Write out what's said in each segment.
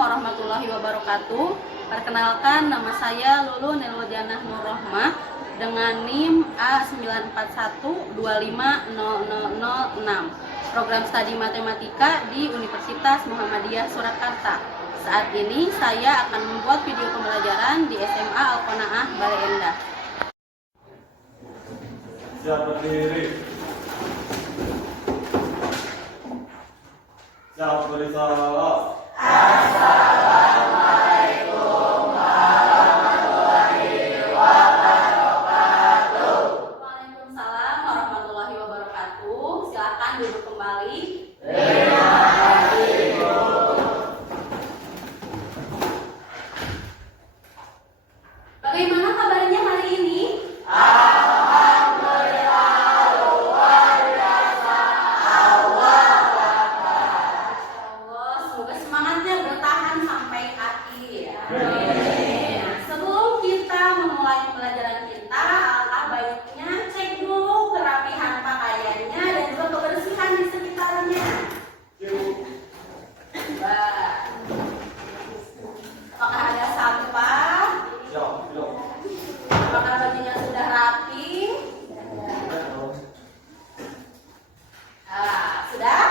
warahmatullahi wabarakatuh. Perkenalkan, nama saya Lulu Nelwadianah Nur Rohmah dengan NIM A941250006. Program studi matematika di Universitas Muhammadiyah Surakarta. Saat ini saya akan membuat video pembelajaran di SMA Al-Qanaah Bale Endah. Siap berdiri. Siap bersalam. Assalamualaikum warahmatullahi wabarakatuh. Waalaikumsalam warahmatullahi wabarakatuh. Silakan duduk kembali. Terima kasih, Bu. Bagaimana kabarnya hari ini? Sebelum kita memulai pembelajaran kita, alangkah baiknya cek dulu kerapihan pakaiannya dan juga kebersihan di sekitarnya. Apakah ada sampah? Apakah bajunya sudah rapi? Sudah?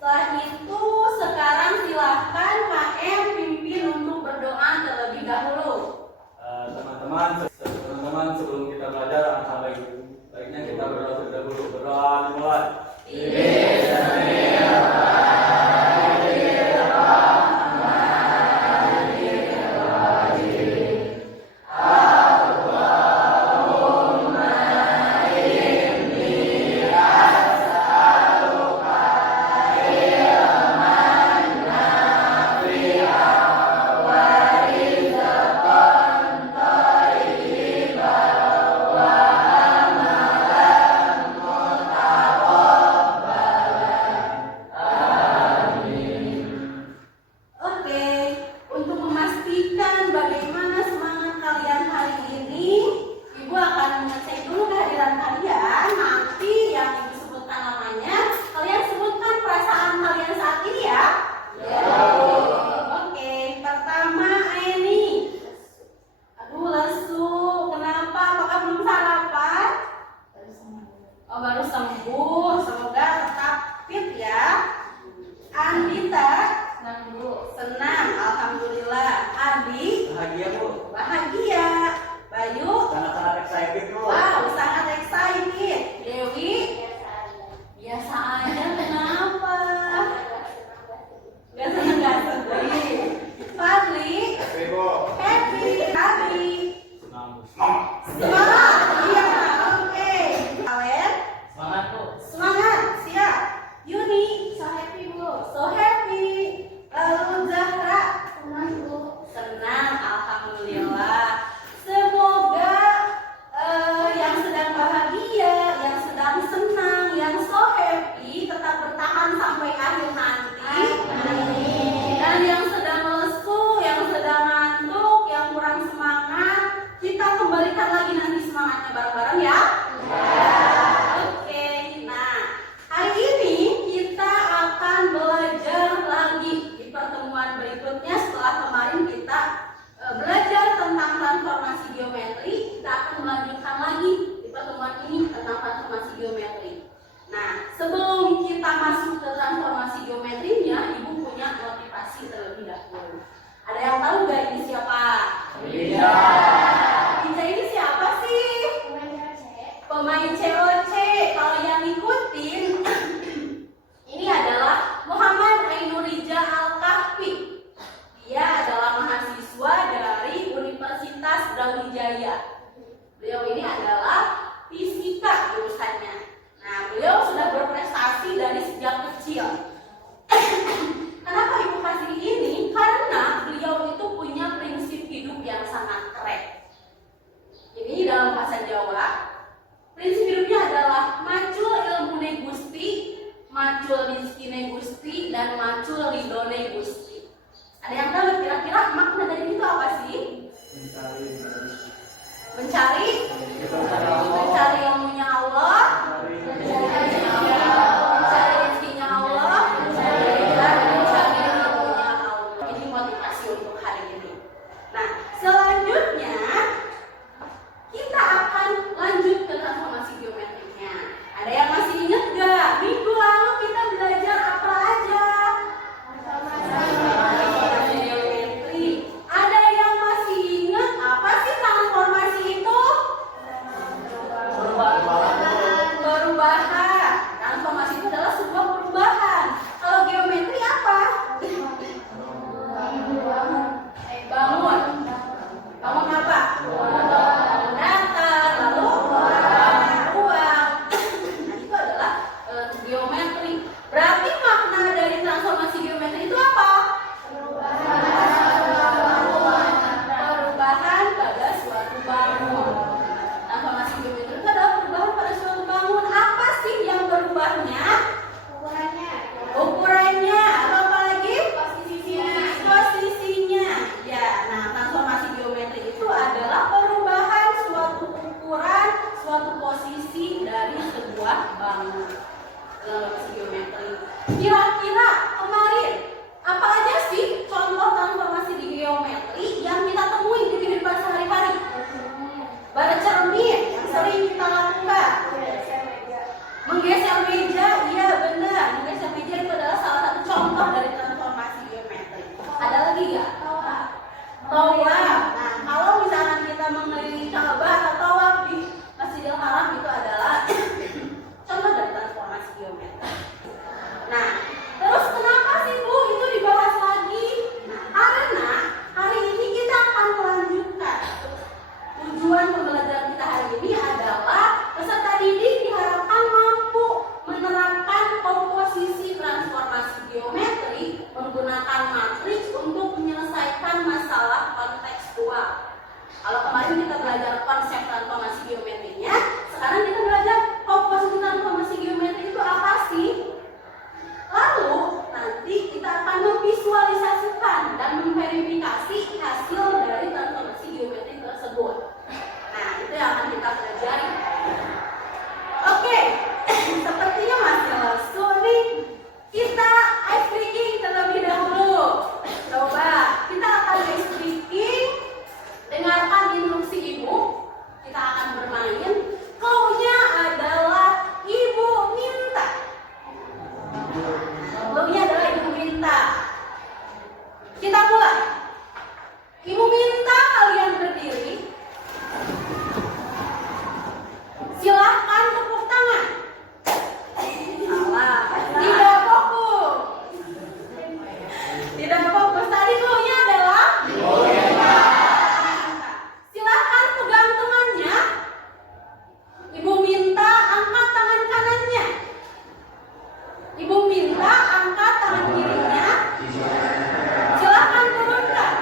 Setelah itu sekarang silahkan KM pimpin untuk berdoa terlebih dahulu. Teman-teman, sebelum kita belajar alangkah baiknya kita berdoa terlebih dahulu. Berdoa dimulai. Baru sembuh, semoga tetap fit ya. Andita senang, alhamdulillah. Adi Bahagia, Bu. bahagia. Bayu Sangat-sangat excited, Bu. wow, sangat excited. Dewi biasa aja, kenapa? Gak senang, gak sedih. Fadli happy. Abi semangat. Iya, oke. Kalian Semangat, Bu. semangat, siap. Yuni so happy, Bu. So happy. Lalu Zahra senang, alhamdulillah. Semoga yang sedang bahagia, yang sedang senang, yang so happy tetap bertahan sampai akhir nanti. Dan yang sedang lesu, yang sedang ngantuk, yang kurang semangat, kita kembalikan lagi nanti semangatnya bareng-bareng ya. Oke, nah hari ini kita akan belajar lagi di pertemuan berikutnya. Setelah kemarin kita belajar tentang transformasi geometri, kita akan melanjutkan lagi di pertemuan ini tentang transformasi geometri. Nah, sebelum kita masuk ke transformasi geometrinya, Ibu punya motivasi terlebih dahulu. Ada yang tahu gak ini siapa? Iya. Ica ini siapa sih? Pemain COC. Kalau yang ngikutin ini adalah Muhammad Ainurija Al-Kahfi. Dia adalah mahasiswa dari Universitas Brawijaya. Beliau ini adalah fisika jurusannya. Nah, beliau sudah berprestasi dari sejak kecil. Kenapa Ibu kasih ini? Karena beliau itu punya prinsip hidup yang sangat keren. Ini dalam bahasa Jawa, prinsip hidupnya adalah macul ilmune Gusti, macul rizkine Gusti, dan macul ridone Gusti. Ada yang tahu kira-kira makna dari itu apa sih? Mencari ilmunya Allah, mencari rezekinya Allah, dan mencari menggunakan matriks untuk menyelesaikan masalah kontekstual. Kalau kemarin kita belajar konsep transformasi geometrinya, sekarang kita belajar komposisi transformasi geometri itu apa sih? Lalu nanti kita akan memvisualisasikan dan memverifikasi hasil dari transformasi geometri tersebut. Nah, itu yang akan kita pelajari. Oke, sepertinya masih lesu nih. Kita ice breaking terlebih dahulu. Coba kita akan ice breaking. Dengarkan instruksi ibu. Kita akan bermain. Klaunya adalah ibu minta. Klaunya adalah ibu minta. Kita mulai. Ibu minta kalian berdiri. Silahkan tepuk tangan. Salah. Tidak fokus. Tidak fokus. Tadi klaunya adalah silahkan pegang temannya. Ibu minta angkat tangan kanannya. Ibu minta angkat tangan kirinya. Silahkan turunkan.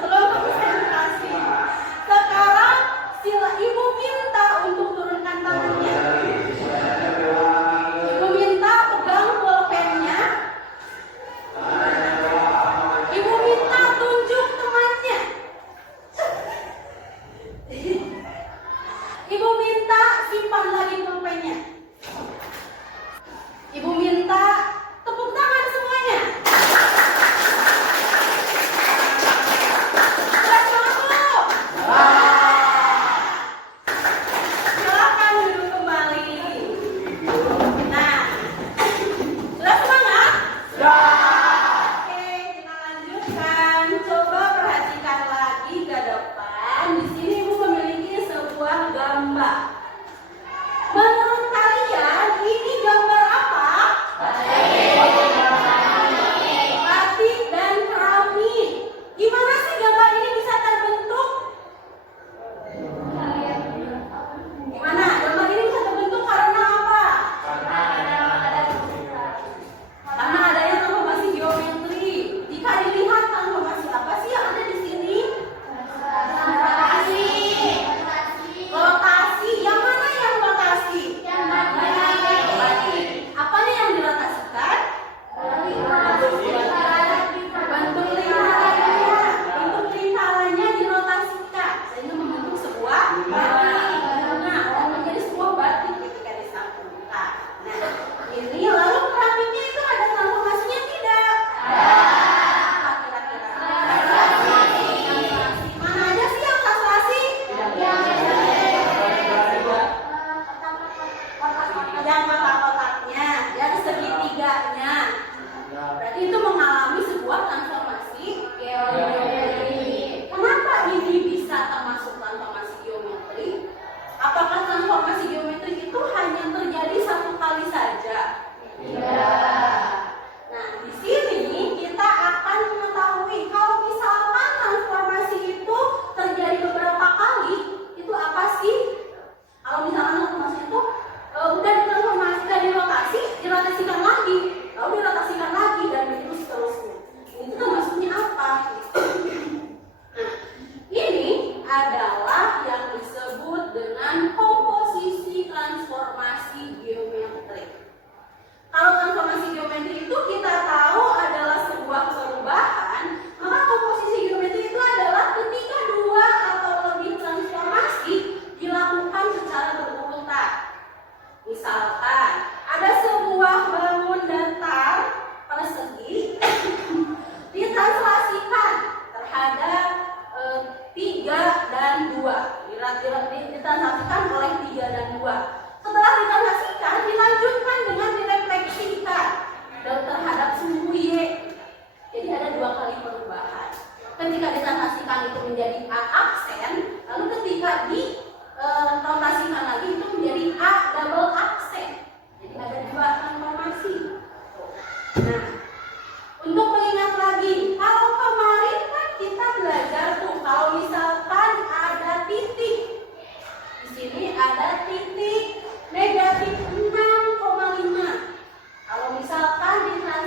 Belum konsentrasi. Sekarang ibu minta untuk turunkan tangannya. Ibu minta pegang pulpennya. Ibu minta tunjuk temannya. Ibu minta simpan lagi pulpennya. Ibu minta tepuk tangan semuanya. Keras banget loh. Silakan duduk kembali. Nah, sudah semangat? Oke, kita lanjutkan. Coba perhatikan lagi ke depan. Di sini ibu memiliki sebuah gambar. Menurut kalian ini gambar apa? Batik dan keramik. Gimana sih gambar ini bisa terbentuk? Gimana? Gambar ini bisa terbentuk karena apa? Karena adanya transformasi geometri. Jika dilihat transformasi apa sih yang ada di sini? Rotasi. Yang mana yang rotasi? Apanya yang dirotasikan? Bentuk lingkarannya. Bentuk lingkarannya dirotasikan sehingga membentuk sebuah batik. Nah, menjadi sebuah batik ketika disambungkan. Nah, ini lalu keramiknya itu ada transformasinya tidak? Apa kira-kira? Mana aja sih yang translasi? Yang kotak-kotaknya, yang segitiganya. Berarti itu mengalami sebuah transformasi geometri. Kenapa ini bisa termasuk transformasi geometri? Apakah transformasi geometri itu hanya terjadi satu kali saja? Tidak. Nah, di sini kita akan mengetahui kalau misalkan transformasi itu terjadi beberapa kali, itu apa sih? Kalau misalkan transformasi itu udah ditransformasi, udah dirotasikan lagi, lalu dirotasikan lagi dan begitu seterusnya. Itu termasuknya apa? Nah, ini adalah yang disebut dengan komposisi transformasi geometri. Kalau transformasi geometri itu kita tahu adalah sebuah perubahan, maka komposisi geometri itu adalah ketika dua atau lebih transformasi dilakukan secara berurutan. Misalkan ada sebuah bangun datar persegi ditranslasikan terhadap 3 dan 2. Ditranslasikan oleh 3 dan 2. Setelah ditranslasikan, dilanjutkan dengan direfleksikan terhadap suhu Y. Jadi ada 2 kali perubahan. Ketika ditranslasikan itu menjadi A aksen, lalu ketika dirotasikan lagi itu menjadi A double aksen. Jadi ada 2 transformasi. Nah, untuk mengingat lagi, kalau kemarin kan kita belajar tuh kalau misalkan ada titik. Di sini ada titik negatif 6,5. Kalau misalkan ditranslasikan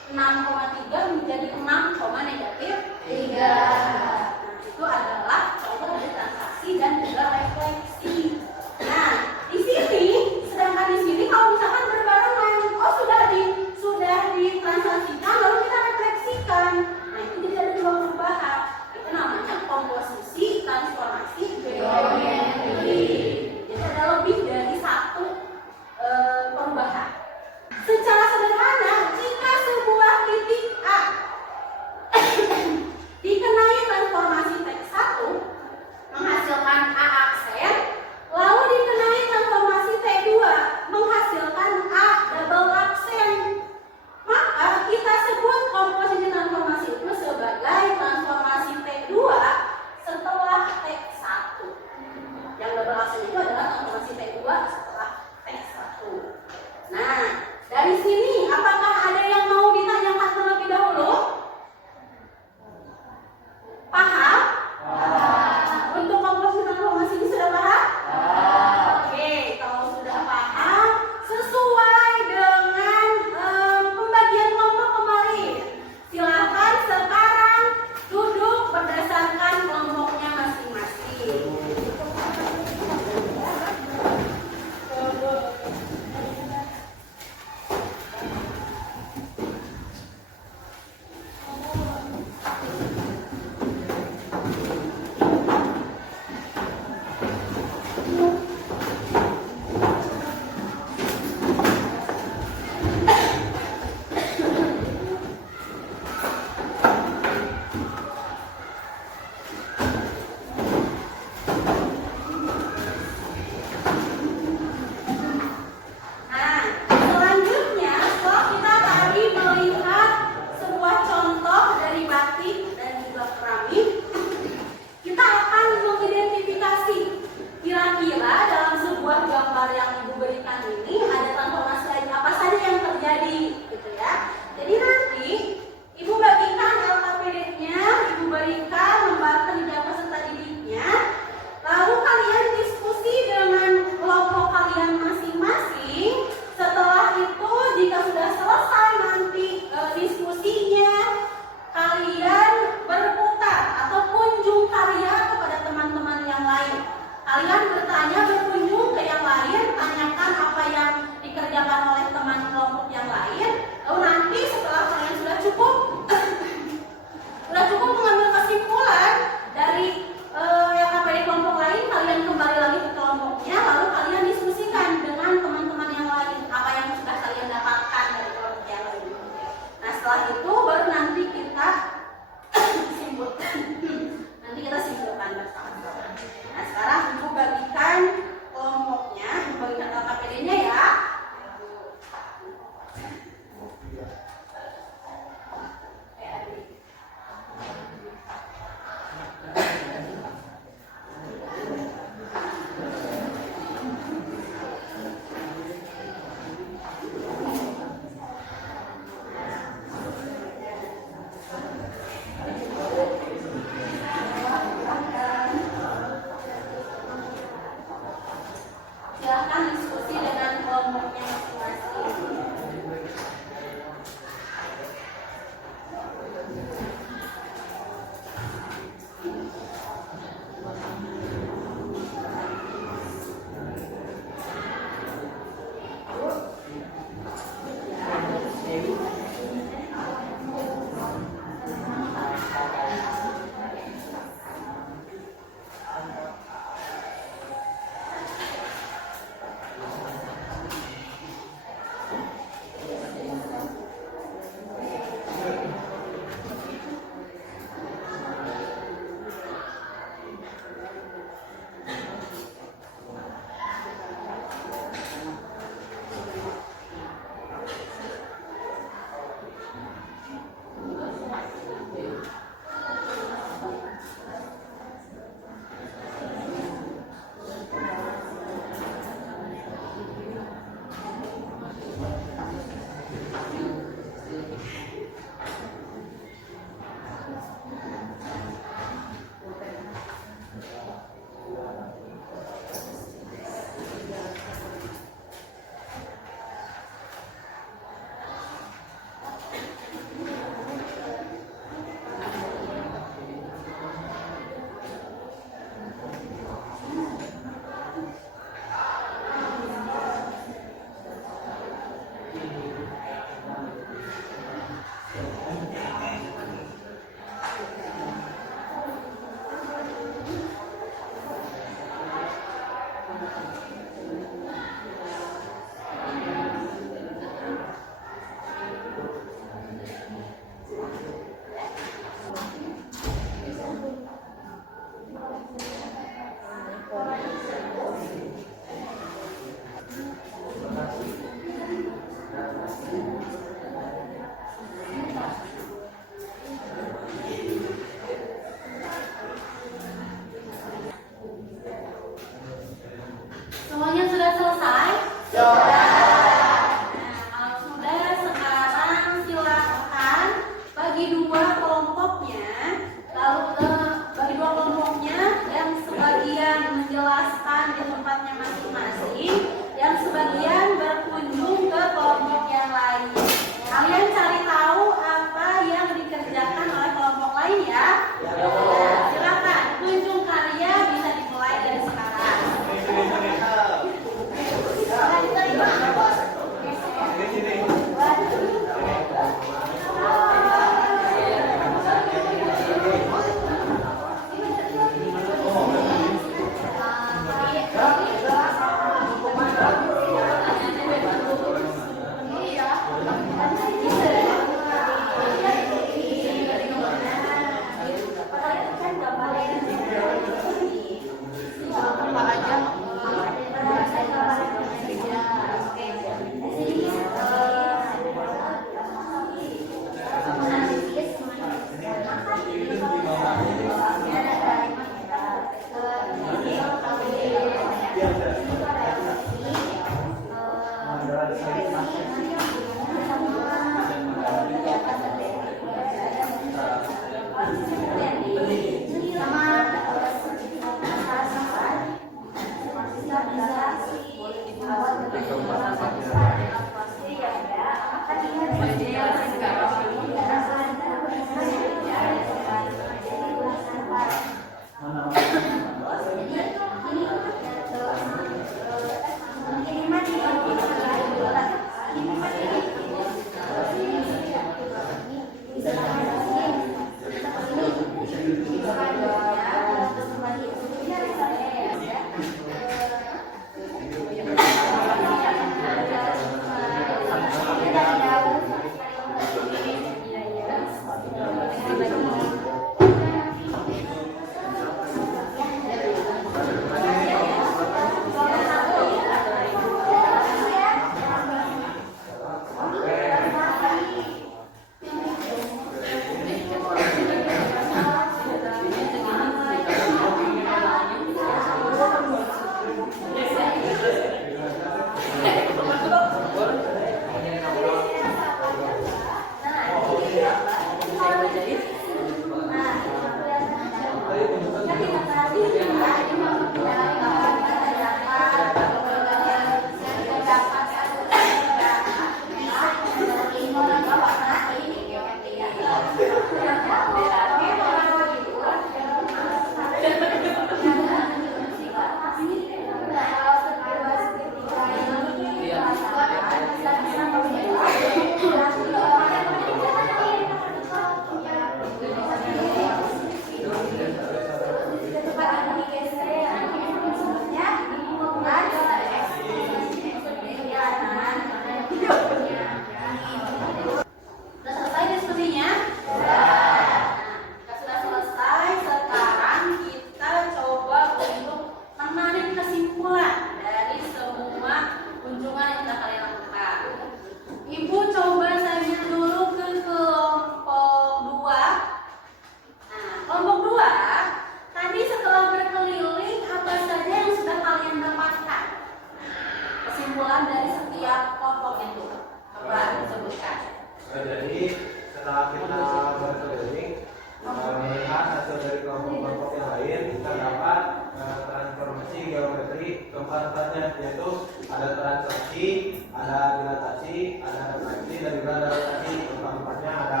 atasnya, yaitu ada transaksi, ada dilatasi, ada refleksi, dan juga ada rotasi. Keempat-empatnya ada.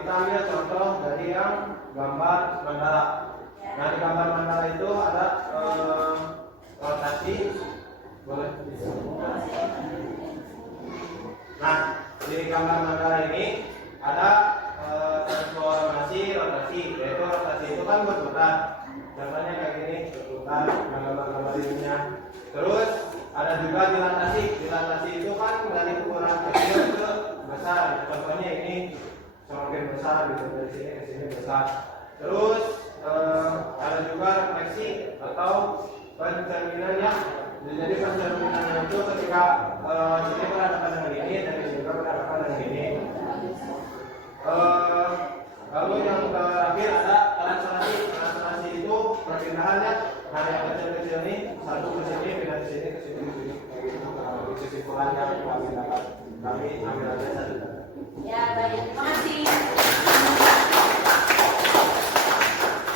Kita ambil contoh dari yang gambar mandala. Nah, di gambar mandala itu ada rotasi, boleh. Nah, di gambar mandala ini ada transformasi rotasi, yaitu rotasi itu kan berputar. Contohnya kayak gini, berputar gambar-gambar ininya. Terus ada juga dilatasi. Dilatasi itu kan dari ukuran kecil ke besar. Contohnya ini semakin besar gitu, dari sini ke sini besar. Terus ada juga refleksi atau pencerminan ya. Jadi pencerminan itu ketika sini berhadapan dengan ini dan ini juga berhadapan dengan ini. Lalu yang terakhir ada translasi. Translasi itu perpindahannya. Nah, yang kecil-kecil ini satu ke sini, pindah ke sini, ke sini, ke sini. Kesimpulan yang kami dapat, kami ambil aja satu. Ya, baik. Terima kasih.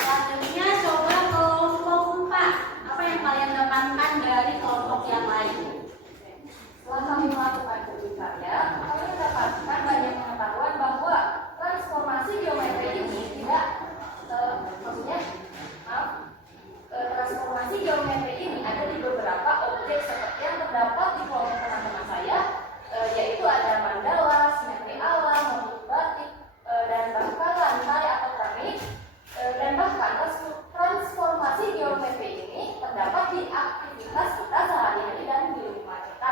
Selanjutnya coba kelompok 4. Apa yang kalian dapatkan dari kelompok yang lain? Setelah kami melakukan uji karya, kami mendapatkan banyak pengetahuan bahwa transformasi geometri ini transformasi geometri ini ada di beberapa objek seperti yang terdapat di kelompok teman-teman saya, yaitu ada mandala, simetri alam, motif batik, dan bahkan lantai atau keramik, dan bahkan transformasi geometri ini terdapat di aktivitas kita sehari-hari dan di lingkungan kita.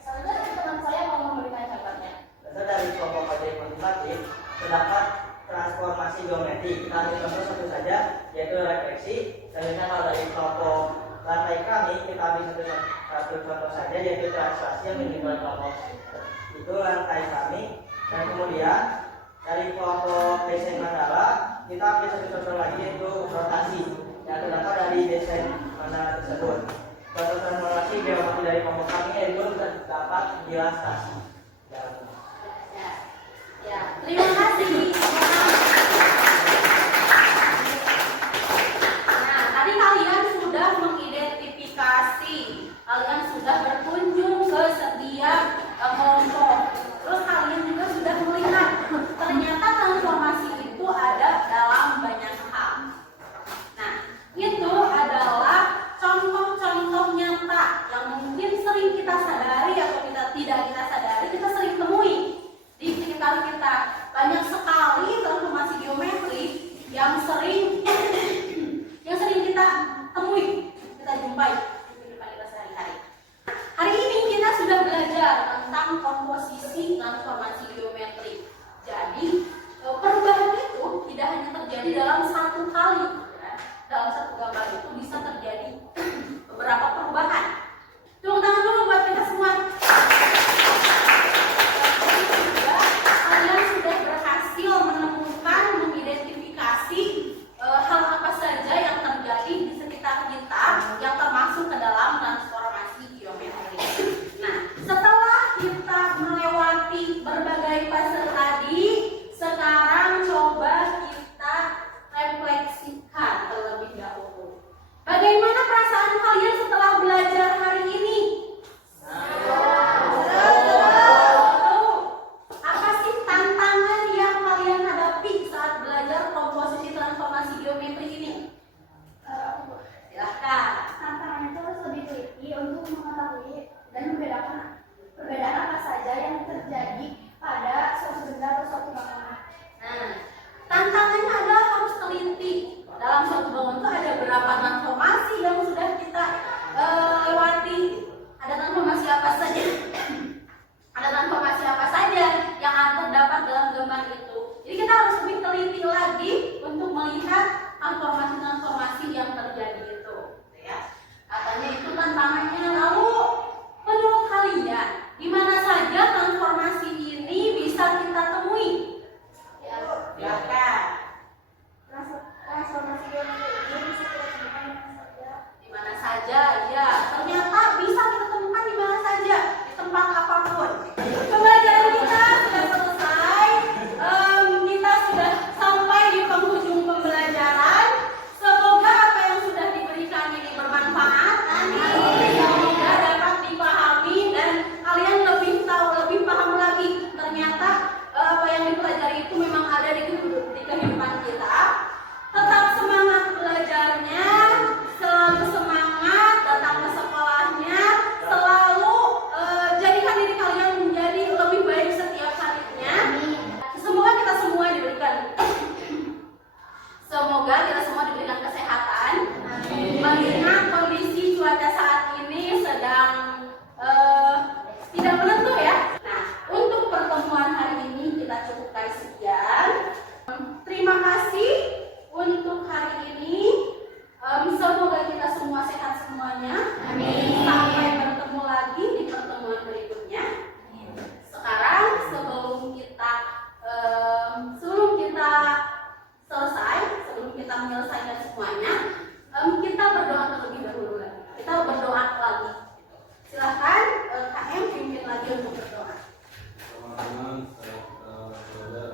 Selanjutnya teman saya mau memberikan contohnya. Berasal dari kelompok objek motivatif terdapat transformasi geometri. Kita ambil contoh satu saja, yaitu refleksi. Selanjutnya kalau dari kelompok lantai kami, kita ambil satu contoh saja, yaitu translasi yang dimiliki kelompok itu lantai kami. Dan kemudian dari kelompok desain mandala, kita ambil satu contoh lagi, yaitu rotasi yang terdapat dari desain mandala tersebut. Contoh transformasi geometri dari kelompok kami yaitu terdapat dilatasi. Ya, terima kasih. Nah, tadi kalian sudah mengidentifikasi, kalian sudah berkunjung ke setiap kelompok. Terus kalian juga sudah melihat ternyata transformasi itu ada dalam banyak hal. Nah, itu adalah contoh-contoh nyata yang mungkin sering kita sadari atau tidak kita sadari, kita sering temui di sekitar kita. Banyak sekali transformasi geometri yang sering kita temui, kita jumpai di kehidupan kita sehari-hari. Hari ini kita sudah belajar tentang komposisi transformasi geometri. Jadi perubahan itu tidak hanya terjadi dalam satu kali, ya. Dalam satu gambar itu bisa terjadi beberapa perubahan. Tepuk tangan dulu buat kita semua. Kalian sudah berhasil menemukan, mengidentifikasi hal apa saja yang terjadi di sekitar kita yang termasuk ke dalam transformasi geometri. Nah, setelah kita melewati berbagai fase tadi, sekarang coba kita Semoga kita semua diberikan kesehatan. Mengingat kondisi cuaca saat ini sedang tidak menentu ya. Nah, untuk pertemuan hari ini kita cukupkan sekian. Terima kasih untuk hari ini. Semoga kita semua sehat semuanya. Amin. Sampai bertemu lagi di pertemuan berikutnya. Sekarang sebelum kita selesai, sebelum kita menyelesaikan semuanya, kita berdoa terlebih dahulu. Kita berdoa lagi. Silahkan KM pimpin lagi untuk berdoa. Teman-teman, saya belajar